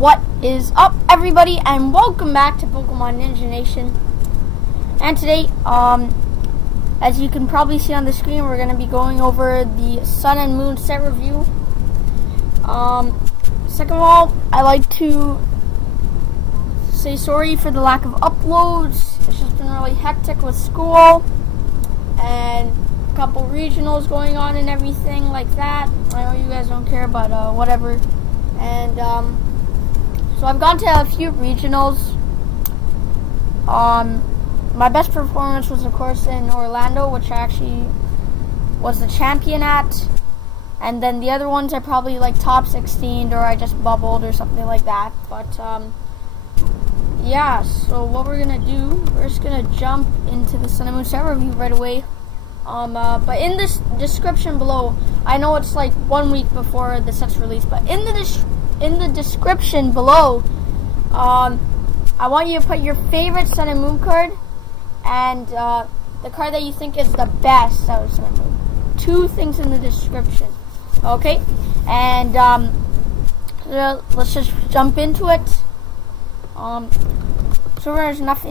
What is up, everybody, and welcome back to Pokemon Ninja Nation. And today, as you can probably see on the screen, we're going to be going over the Sun and Moon set review. Second of all, I like to say sorry for the lack of uploads. It's just been really hectic with school and a couple regionals going on and everything like that. I know you guys don't care, but whatever. And so I've gone to a few regionals. My best performance was, of course, in Orlando, which I actually was the champion at. And then the other ones are probably like top 16, or I just bubbled or something like that. But yeah, so what we're gonna do, we're just gonna jump into the Sun and Moon set review right away. But in this description below, I know it's like 1 week before the set's released, but in the description below, I want you to put your favorite Sun and Moon card and the card that you think is the best out of Sun and Moon. 2 things in the description, okay? And let's just jump into it. So there's not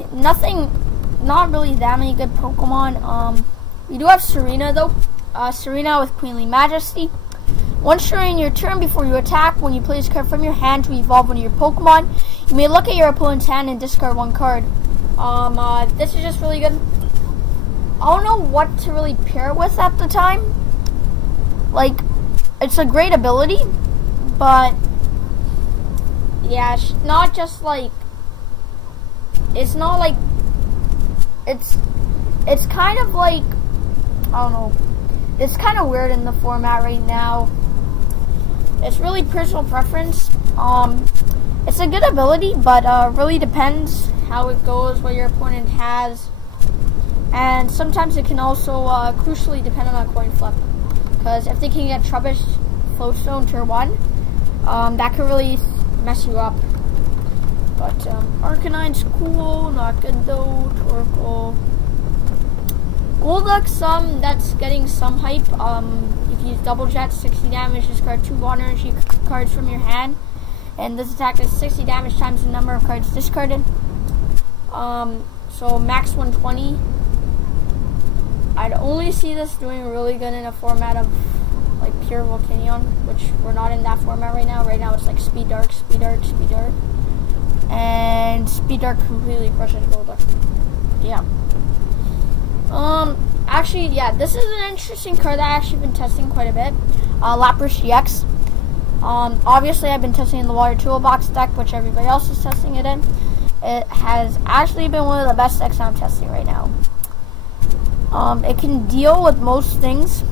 really that many good Pokemon. We do have Serena though. Serena with Queenly Majesty. Once during your turn, before you attack, when you play this card from your hand to evolve one of your Pokemon, you may look at your opponent's hand and discard 1 card. This is just really good. I don't know what to really pair it with at the time. Like, it's a great ability, but yeah, it's not just like, it's not like, it's kind of like, I don't know, it's kind of weird in the format right now. It's really personal preference. It's a good ability, but really depends how it goes, what your opponent has. And sometimes it can also crucially depend on a coin flip. Because if they can get Trubbish Floatstone turn 1, that could really mess you up. But Arcanine's cool, not good though. Torkoal. Golduck, that's getting some hype. If you use Double Jet, 60 damage, discard 2 Water Energy cards from your hand. And this attack is 60 damage times the number of cards discarded. So max 120. I'd only see this doing really good in a format of like pure Volcanion, which we're not in that format right now. Right now it's like Speed Dark, Speed Dark, Speed Dark. And Speed Dark completely crushes Golduck. Yeah. Actually, yeah, this is an interesting card that I've actually been testing quite a bit. Lapras GX. Obviously, I've been testing in the Water Toolbox deck, which everybody else is testing it in. It has actually been one of the best decks I'm testing right now. It can deal with most things.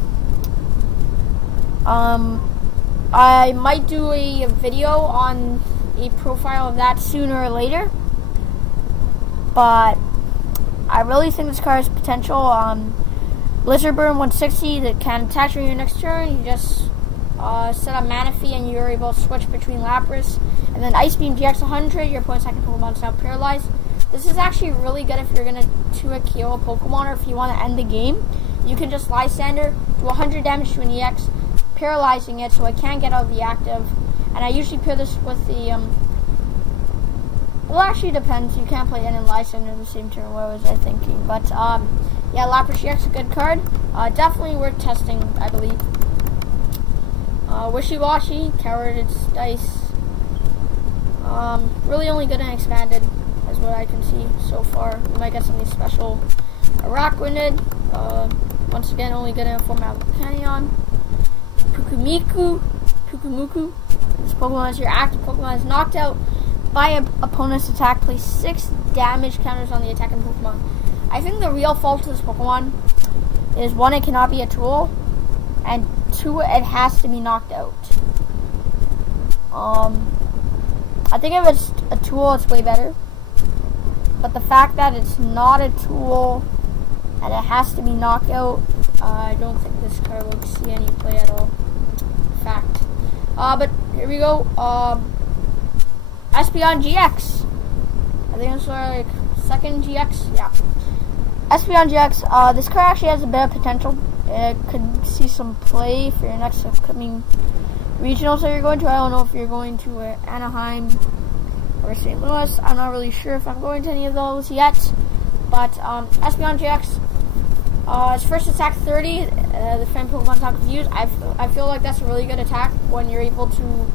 I might do a video on a profile of that sooner or later. But I really think this card has potential. Blizzard Burn 160 that can attack during your next turn. You just set up Manaphy and you're able to switch between Lapras. And then Ice Beam GX 100, your opponent's second Pokemon is now paralyzed. This is actually really good if you're going to 2-hit KO a Pokemon, or if you want to end the game. You can just Lysander, do 100 damage to an EX, paralyzing it so it can't get out of the active. And I usually pair this with the, well, actually depends. You can't play N and Lysander in the same turn. What was I thinking? But, yeah, Lapras GX is a good card. Definitely worth testing, I believe. Wishy-Washy, Cowardice Dice. Really only good and expanded, is what I can see so far. We might get something special. Araquanid, once again, only good in a format of Canyon. Pukumuku. This Pokemon is your active Pokemon is knocked out by an opponent's attack. Place 6 damage counters on the attacking Pokemon. I think the real fault of this Pokemon is 1, it cannot be a tool, and 2, it has to be knocked out. I think if it's a tool, it's way better. But the fact that it's not a tool and it has to be knocked out, I don't think this card will see any play at all. Fact. But here we go. Espeon GX. I think it's like 2nd GX. Yeah. Espeon GX. This card actually has a bit of potential. could see some play for your next upcoming regionals that you're going to. I don't know if you're going to Anaheim or St. Louis. I'm not really sure if I'm going to any of those yet. But Espeon GX, its first attack 30. The fan Pokemon's not confused. I feel like that's a really good attack when you're able to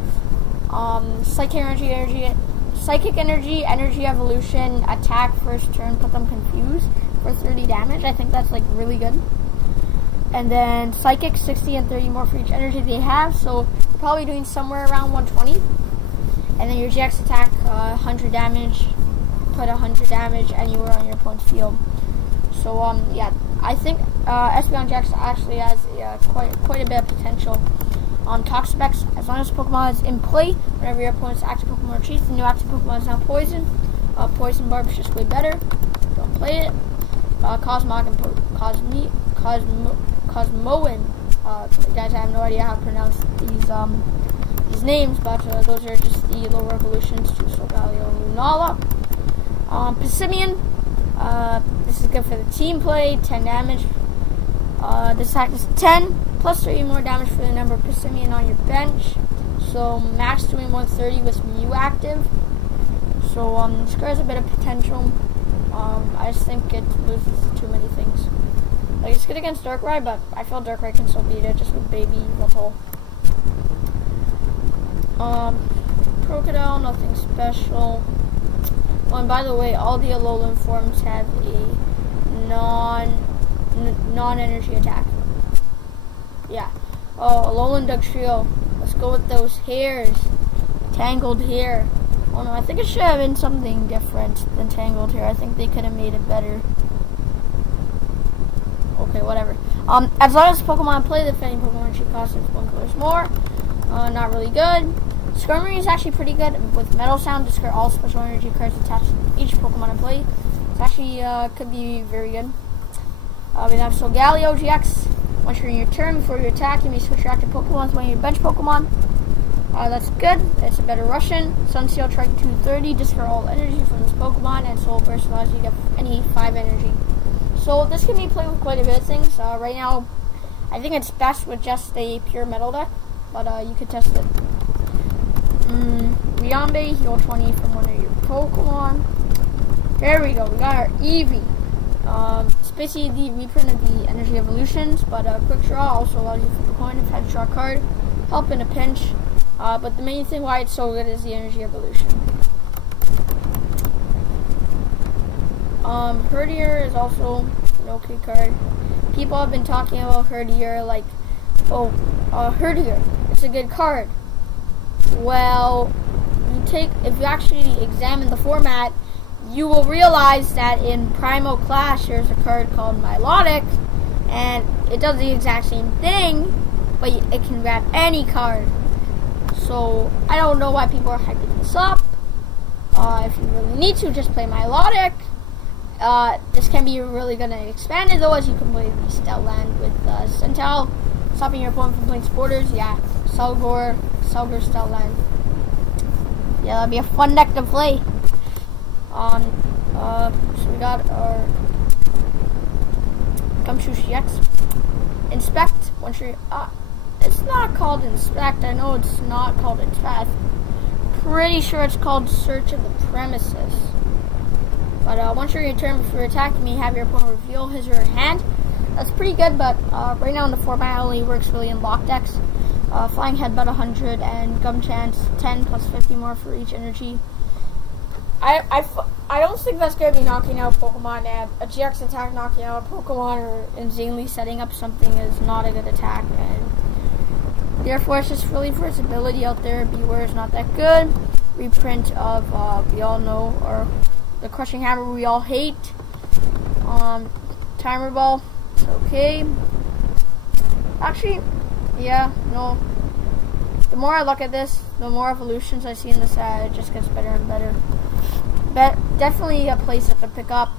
Psychic Energy, Energy Evolution, attack first turn, put them confused for 30 damage. I think that's like really good. And then Psychic, 60 and 30 more for each energy they have, so you're probably doing somewhere around 120. And then your GX attack, 100 damage, put 100 damage anywhere on your opponent's field. So yeah, I think Espeon GX actually has quite a bit of potential. Toxapex, as long as Pokemon is in play, whenever your opponent's active Pokemon retreats, the new active Pokemon is now Poison. Poison Barb is just way better. Don't play it. Cosmog and Cosmoan. Guys, I have no idea how to pronounce these names, but those are just the lower evolutions to Solgaleo and Lunala. Pissimian. This is good for the team play. 10 damage. This attack is 10 plus 30 more damage for the number of Pissimian on your bench. So max doing 130 with Mew active. So this card has a bit of potential. I just think it loses too many things. Like, it's good against Darkrai, but I feel Darkrai can still beat it just with Baby Little. Crocodile, nothing special. Oh, and by the way, all the Alolan forms have a non-energy attack. Yeah. Oh, Alolan Dugtrio. Let's go with those hairs. Tangled hair. Oh no, I think it should have been something different than tangled hair. I think they could have made it better. Okay, whatever. As long as Pokemon play, the defending Pokemon should cost 1 color more. Not really good. Skarmory is actually pretty good with Metal Sound. Discard all special energy cards attached to each Pokemon in play. It's actually could be very good. We have Solgaleo GX. Once you're in your turn, before you attack, you may switch your active Pokemon to one of your bench Pokemon. That's good. It's a better Russian. Sunseal, Trike 230. Discard all energy from this Pokemon, and Soul Burst allows you to get any 5 energy. So this can be played with quite a bit of things. Right now, I think it's best with just a pure metal deck, but you could test it. Riambe, heal 20 from one of your Pokemon. There we go. We got our Eevee. It's basically the reprint of the Energy Evolutions, but Quick Draw also allows you to flip a coin if you have to draw a card. Help in a pinch. But the main thing why it's so good is the Energy Evolution. Herdier is also an okay card. People have been talking about Herdier like, oh, Herdier, it's a good card. Well, if you actually examine the format, you will realize that in Primal Clash there's a card called Milotic, and it does the exact same thing, but it can grab any card. So I don't know why people are hyping this up. If you really need to, just play Milotic. This can be really good and expanded though, as you can play the Stellland with Centel, stopping your opponent from playing Sporters. Yeah, Selgor Stellland. Yeah, that'd be a fun deck to play. So we got our Gumshoe GX. Inspect. Once you're it's not called Inspect. I know it's not called Inspect. Pretty sure it's called Search of the Premises. But once you're in your turn before you attack, you may have your opponent reveal his or her hand. That's pretty good, but right now in the format it only works really in lock decks. Flying Headbutt 100 and Gum Chance 10 plus 50 more for each energy. I don't think that's going to be knocking out Pokemon, and a GX attack knocking out a Pokemon or insanely setting up something is not a good attack, and therefore it's just really for its ability out there. Beware is not that good. Reprint of, we all know, or the Crushing Hammer we all hate. Timer Ball, it's okay. Actually, yeah, no. The more I look at this, the more evolutions I see in the set, it just gets better and better. Definitely a place I could pick up.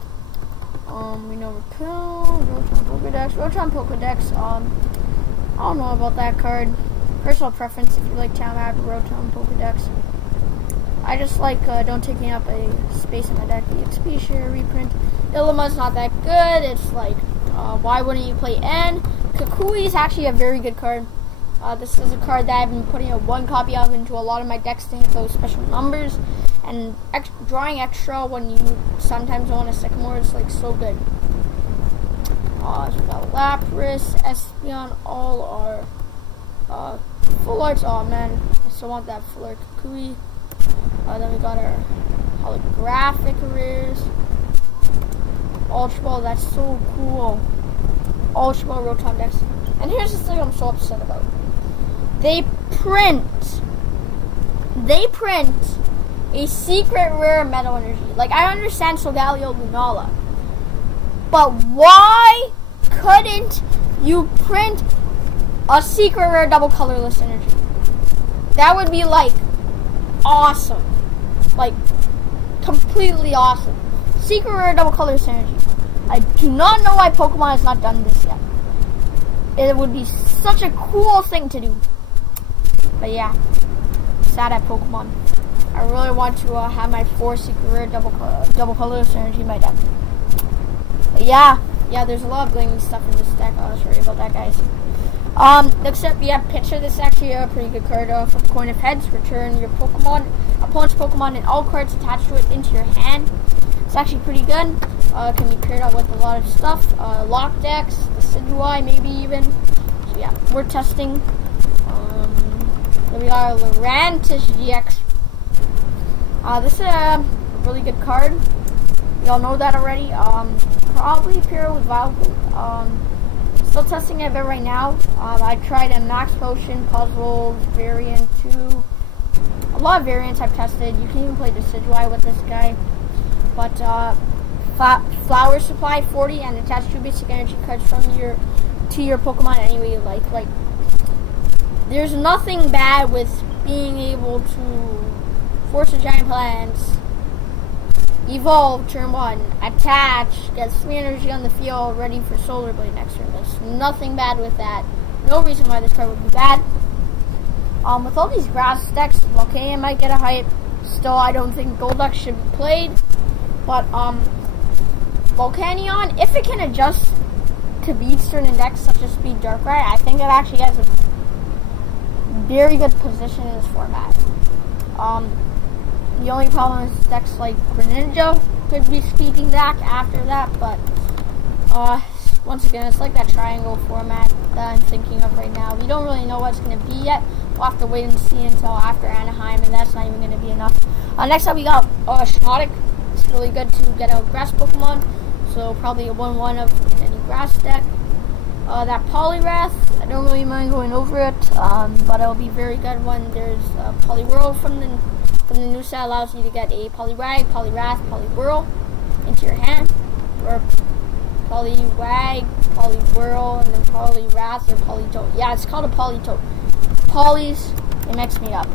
We know Repel, Rotom Pokedex. I don't know about that card. Personal preference, if you like Tamab, Rotom Pokedex. I just like don't taking up a space in my deck. The XP share reprint. Illima's not that good. It's like, why wouldn't you play N? Kukui is actually a very good card. This is a card that I've been putting a 1 copy of into a lot of my decks to hit those special numbers, and drawing extra when you sometimes want a Sycamore is like so good. So we got Lapras, Espeon, all our full arts. Oh man, I still want that full art Kukui. Then we got our holographic rares. Ultra Ball, that's so cool. Ultra Ball Rotom decks. And here's the thing I'm so upset about. They print a secret rare Metal Energy. Like, I understand Solgaleo Lunala, but why couldn't you print a secret rare double colorless energy? That would be like awesome. Like, completely awesome. Secret rare double colorless energy. I do not know why Pokemon has not done this yet. It would be such a cool thing to do. But yeah, sad at Pokemon. I really want to have my 4 secret rare double colorless energy in my deck. But yeah, there's a lot of blingy stuff in this deck. Sorry about that, guys. Next up, we have Pitcher. This is actually a pretty good card for Coin of Heads. Return your opponent's Pokemon and all cards attached to it into your hand. It's actually pretty good. Can be paired out with a lot of stuff. Lock decks, Decidueye, maybe even. So yeah, we're testing. Then we got our Lurantis GX. This is a really good card. Y'all know that already. Probably pair with Vileplume. Still testing it a bit right now. I tried a Max Potion, Puzzle, variant 2. A lot of variants I've tested. You can even play Decidueye with this guy. But Flower Supply 40 and attach 2 basic energy cards from your Pokemon any way you like. Like, there's nothing bad with being able to force a Giant Plant, evolve turn 1, attach, get 3 energy on the field, ready for Solar Blade next turn. There's nothing bad with that. No reason why this card would be bad. With all these grass decks, Volcanion might get a hype. Still, I don't think Golduck should be played. But Volcanion, if it can adjust to beat certain decks such as Speed Darkrai, I think it actually has a very good position in this format. The only problem is decks like Greninja could be speeding back after that, but once again, it's like that triangle format that I'm thinking of right now. We don't really know what it's going to be yet. We'll have to wait and see until after Anaheim, and that's not even going to be enough. Next up, we got Shinodic. It's really good to get out grass Pokemon, so probably a 1/1 of any grass deck. That Poliwrath, I don't really mind going over it, but it'll be very good when there's Poliwhirl from the new set. Allows you to get a Poliwag, Poliwrath, Poliwhirl into your hand, or Poliwag, Poliwhirl, and then Poliwrath or Politoed. Yeah, it's called a Politoed. Polys, it mixed me up.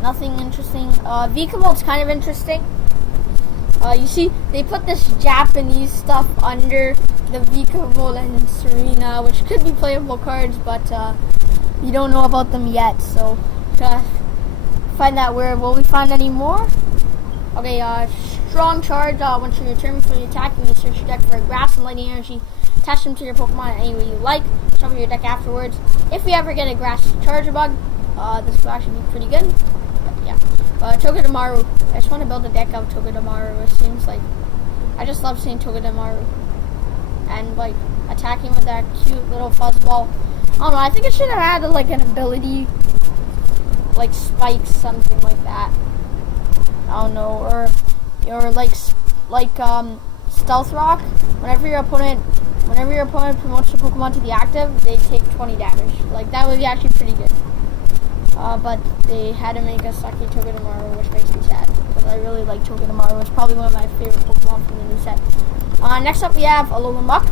Nothing interesting. Vikavolt is kind of interesting. You see, they put this Japanese stuff under the Vikavolt and Serena, which could be playable cards, but you don't know about them yet, so find that weird. Will we find any more? Okay, Strong Charge. Once you return from your attack, you can search your deck for a grass and lightning energy. Attach them to your Pokemon any way you like. Shuffle your deck afterwards. If we ever get a grass Charger Bug, this will actually be pretty good. But yeah. Togedemaru. I just want to build a deck of Togedemaru. It seems like I just love seeing Togedemaru. And like attacking with that cute little fuzzball. I don't know, I think it should have had like an ability like Spike, something like that. I don't know, or like Stealth Rock. Whenever your opponent promotes a Pokemon to the active, they take 20 damage. Like, that would be actually pretty good. But they had to make a sucky Togedemaru, which makes me sad, because I really like Togedemaru. It's probably one of my favorite Pokemon from the new set. Next up we have Alolan Muck.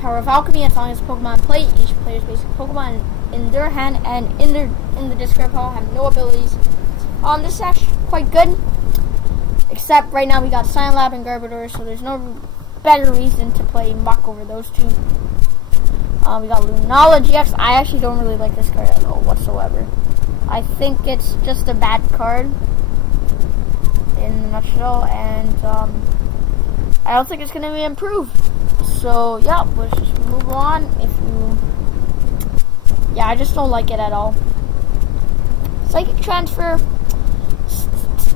Power of Alchemy. As long as Pokemon play, each player's basic Pokemon in their hand and in the discard pile have no abilities. This is actually quite good. Except right now we got Silent Lab and Garbodor, so there's no better reason to play Muck over those two. We got Lunala GX. I actually don't really like this card at all whatsoever. I think it's just a bad card in a nutshell, and I I don't think it's going to be improved. So, yeah, let's just move on. Yeah, I just don't like it at all. Psychic Transfer,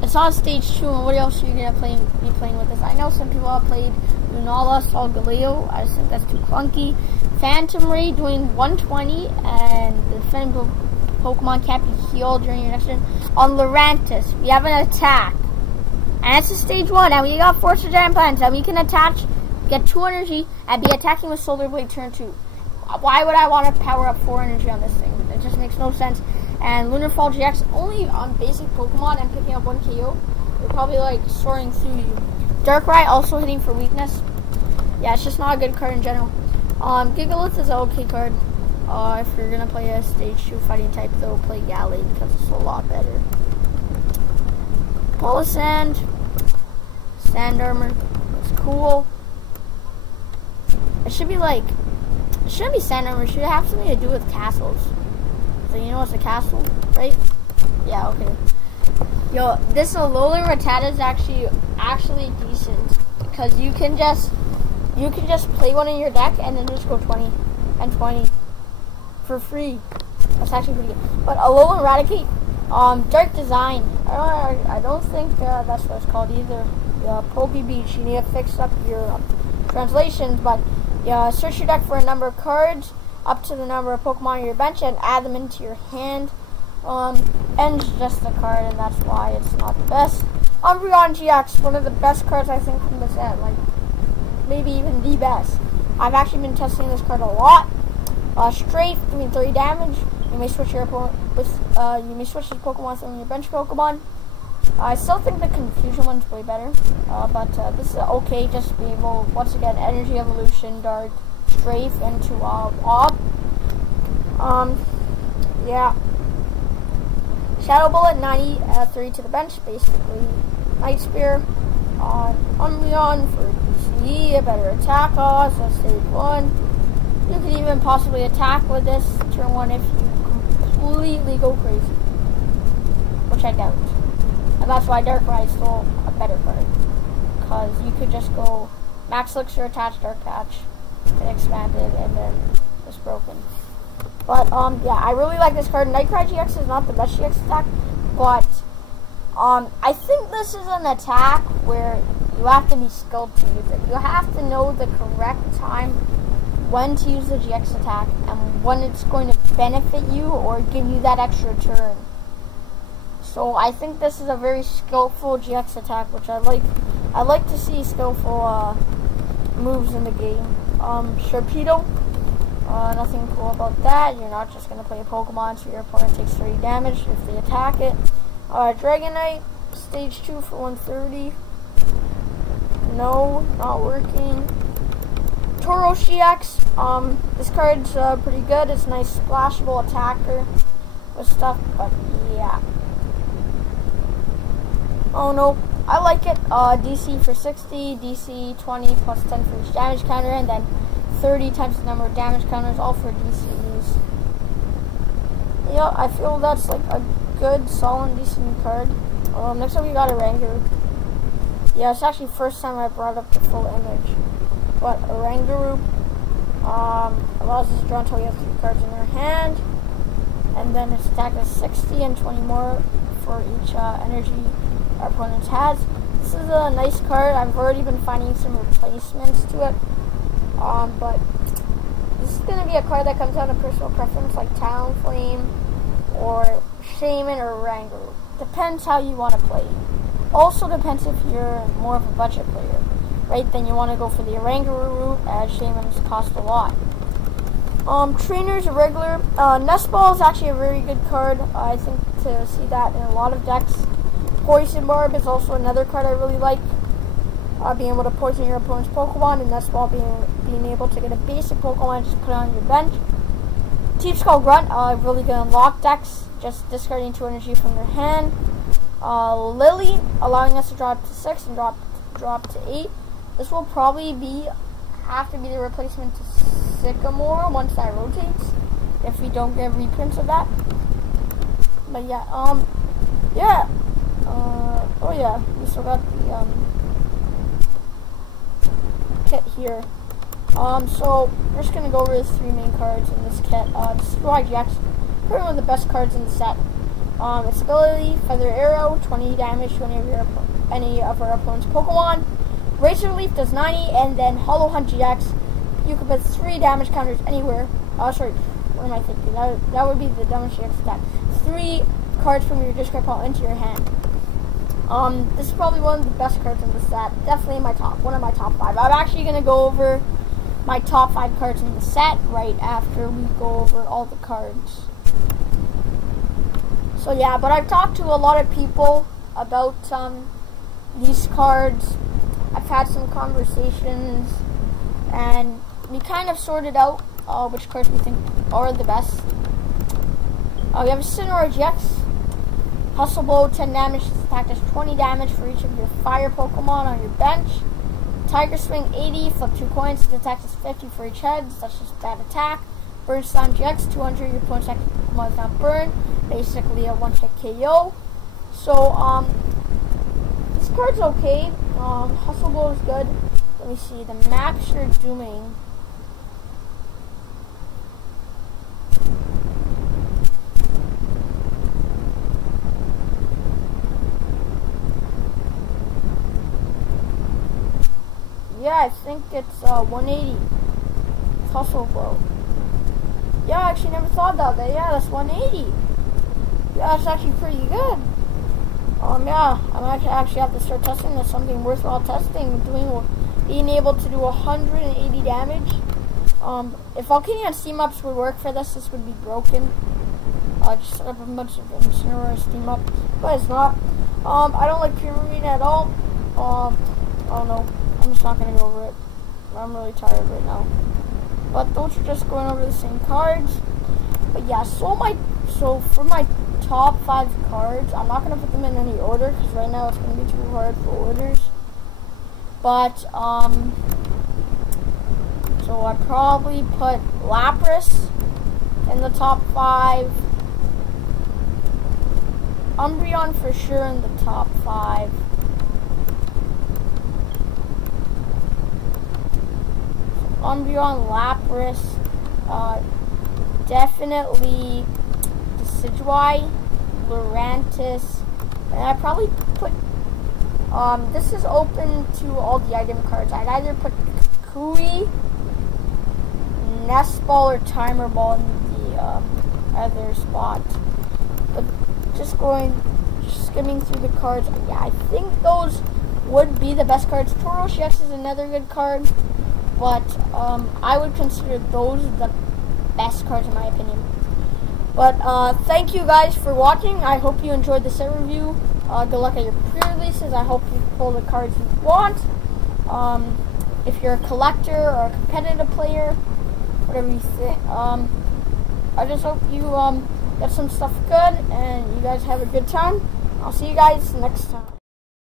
it's on stage 2, and what else are you going to be playing with this? I know some people have played Lunala, Solgaleo. I just think that's too clunky. Phantom Ray doing 120, and the defending Pokemon can't be healed during your next turn. On Lurantis, we have an attack. And it's a stage 1, and we got Force of Giant Plants, and we can attach, get 2 energy, and be attacking with Solar Blade turn 2. Why would I want to power up 4 energy on this thing? It just makes no sense. And Lunar Fall GX, only on basic Pokemon and picking up 1 KO, they're probably like soaring through you. Darkrai also hitting for weakness. Yeah, it's just not a good card in general. Gigalith is an okay card. If you're going to play a stage 2 fighting type, though, play Gallade because it's a lot better. Polisand, Sand Armor, it's cool. It should be like, it shouldn't be Sand Armor, it should have something to do with castles. So you know what's a castle, right? Yeah, okay. Yo, this Alolan Rattata is actually decent because you can just play one in your deck and then just go 20 and 20 for free. That's actually pretty good. But Alolan Raticate, Dark Design. I don't think that's what it's called either. Poke Beach. You need to fix up your translations, but yeah, search your deck for a number of cards up to the number of Pokemon on your bench and add them into your hand. End's just a card, and that's why it's not the best. Umbreon GX, one of the best cards I think from this set, like maybe even the best. I've actually been testing this card a lot. Strafe, doing 3 damage. You may switch your opponent with you may switch the Pokemon from your bench Pokemon. I still think the Confusion one's way better, but this is okay. Just be able, once again, Energy Evolution, Dart, Strafe into Ob. Yeah. Shadow Bullet, 93 to the bench, basically. Night Spear on Umbreon for DCE, a better attack cost, that's stage 1. You could even possibly attack with this turn 1 if you completely go crazy, which I doubt. And that's why Darkrai is still a better card, because you could just go Max Elixir, attach Dark Patch, and expand it, and then it's broken. But yeah, I really like this card. Nightcry GX is not the best GX attack, but I think this is an attack where you have to be skilled to use it. You have to know the correct time when to use the GX attack and when it's going to benefit you or give you that extra turn. So I think this is a very skillful GX attack, which I like. I like to see skillful moves in the game. Sharpedo, nothing cool about that. You're not just going to play a Pokemon, so your opponent takes 3 damage if they attack it. Dragonite, stage 2 for 130. No, not working. Tauros GX, this card's pretty good. It's a nice splashable attacker with stuff, but yeah. Oh no, I like it. DC for 60, DC 20 plus 10 for each damage counter, and then 30 times the number of damage counters, all for DCs. Yeah, I feel that's like a good, solid, decent card. Next up we got a Oranguru. Yeah, it's actually first time I brought up the full image. But Oranguru allows us to draw until we have 3 cards in our hand, and then its attack is 60 and 20 more for each energy our opponent has. This is a nice card. I've already been finding some replacements to it, but this is going to be a card that comes down to personal preference, like Talonflame or Shaman or Oranguru. Depends how you want to play. Also depends if you're more of a budget player, right? Then you want to go for the Oranguru route, as Shamans cost a lot. Trainers, irregular. Nest Ball is actually a very good card. I think to see that in a lot of decks. Poison Barb is also another card I really like. Being able to poison your opponent's Pokemon, and Nest Ball being able to get a basic Pokemon and just put it on your bench. Teach Skull Grunt, really good in lock decks, just discarding 2 energy from your hand. Lily, allowing us to drop to 6 and drop to 8. This will probably have to be the replacement to Sycamore once that rotates, if we don't get reprints of that. But yeah, oh yeah, we still got the kit here. So we're just gonna go over the 3 main cards in this kit. This is REIEW, probably one of the best cards in the set. Its ability, Feather Arrow, 20 damage to any of our opponent's Pokemon. Razor Leaf does 90, and then Hollow Hunt GX. You can put 3 damage counters anywhere. Sorry, what am I thinking? That would be the damage GX attack. 3 cards from your discard pile into your hand. This is probably one of the best cards in the set. Definitely one of my top 5. I'm actually gonna go over my top 5 cards in the set right after we go over all the cards. So yeah, but I've talked to a lot of people about these cards. I've had some conversations, and we kind of sorted out which cards we think are the best. We have a Sinnoh GX. Hustle Blow, 10 damage. This attack does 20 damage for each of your fire Pokemon on your bench. Tiger Swing, 80. Flip 2 coins. This attack does 50 for each head. That's just bad attack. Burn Slam GX, 200. Your opponent's active Pokemon is not burned. Basically a one-hit KO. So, this card's okay. Hustle Blow is good. Let me see. The max you're doing. Yeah, I think it's 180. It's Hustle Blow. Yeah, I actually never thought about that. Yeah, that's 180. Yeah, that's actually pretty good. Yeah, I actually have to start testing. That's something worthwhile testing. Being able to do 180 damage. If Volcanion Steam Ups would work for this would be broken. Just set up a bunch of Incineroar Steam Ups, but it's not. I don't like Primarine at all. I don't know. I'm just not gonna go over it. I'm really tired right now. But those are just going over the same cards. But yeah, so for my top 5 cards, I'm not gonna put them in any order because right now it's gonna be too hard for orders. But so I probably put Lapras in the top 5. Umbreon for sure in the top 5. Umbreon, Lapras, definitely Decidueye, Lurantis, and I probably put, this is open to all the item cards. I'd either put Kukui, Nest Ball, or Timer Ball in the other spot. But just skimming through the cards, yeah, I think those would be the best cards. Tauros GX is another good card. But I would consider those the best cards in my opinion. But thank you guys for watching. I hope you enjoyed the set review. Good luck at your pre-releases. I hope you pull the cards you want. If you're a collector or a competitive player, whatever you think. I just hope you get some stuff good and you guys have a good time. I'll see you guys next time.